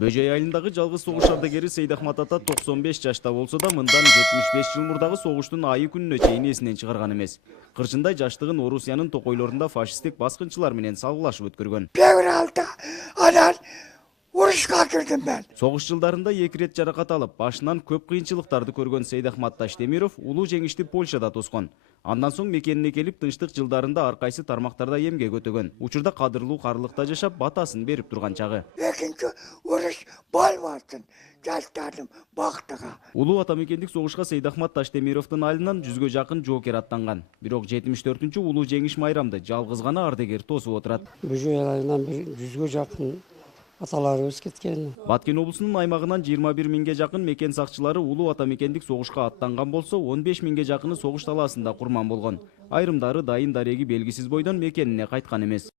Бөжөй айылындагы жалгыз согуш ардагери Сейдахмат ата 95 жашта болсо да, мындан 75 жыл мурдагы согуштун айы күнүнө чейин эсинен чыгарган эмес. Кырчындай жаштыгын Орусиянын токойлорунда фашисттик баскынчылар менен салгылашып өткөргөн. Бевр алды, анан урушка кирдим мен. Согуш жылдарында 2 рет жаракат алып, башынан көп кыйынчылыктарды көргөн Сейдахмат Таштемиров улуу жеңишти Польшада тоскон. Андан соң мекенине келип, тынчтык жылдарында ар кайсы тармактарда эмгек өтөгөн. Учурда кадырлуу карлыкта жашап, батасын берип турган чагы. Экинчи уруш болбасын жаштардын бактыга. Улуу атамекендик согушка Сейдахмат Таштемировдун айылынан 100гө жакын жоокер аттанган. Бирок 74-чү улуу жеңиш майрамды жалгыз гана ардагер тосуп отурат. Бөжөй айылынан 100гө жакын аталарыбыз кеткен. Баткен облусунун аймагынан 21 миңге жакын мекен сакчылары улуу атамекендик согушка аттанган болсо, 15 миңге жакыны согуш талаасында курман болгон. Айрымдары дайын дареги белгисиз бойдон мекенине кайткан эмес.